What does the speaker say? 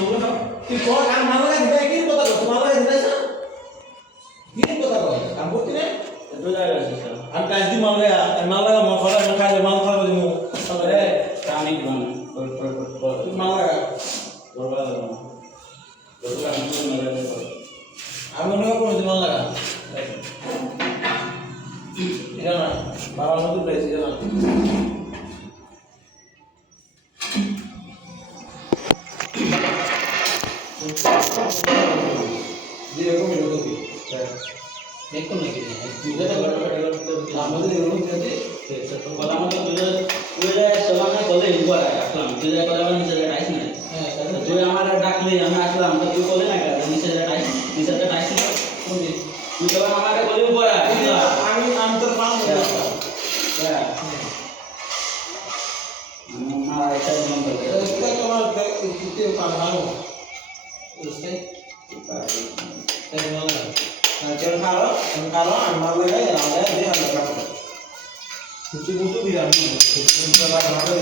তুই কোন কাম মাল লাগা দিবে কি কথা কর তোমার লাগা দিবে না কি কথা কর কাম করতে না তো জায়গা আছে স্যার আর কাজ দি মাল লাগা মো খরা না খাইলে মাল খাবো দিমু এ কামি দিবান তুই মাল লাগা করবা তো কাম তো মেরে আমি মনে করব মাল লাগা এটা না বাবার মতো প্রাইস এটা না দিয়ে এরকম এরকম কি দেখো নাকি দুইটা আমাদের এরকম দিতে তো কথা মতো তুই সলামে কলে একবার আসলাম তুই যা কথা নিচে টাইস না হ্যাঁ তুই আমার ডাকলি আমি আসলাম তো তুই কলে না নিচে টাইস নিচে টাইস না তুই তো আমাকে কলে উপর আমি তোর নাম হ্যাঁ না এটা মন করে এটা তোমার কিতে কাম ভালো বুঝতে তাই বলা না চল খালো আমার লাগাই আমরা দিয়ে আমরা কাম কিছু কিছু বিরাম কিছু ভালো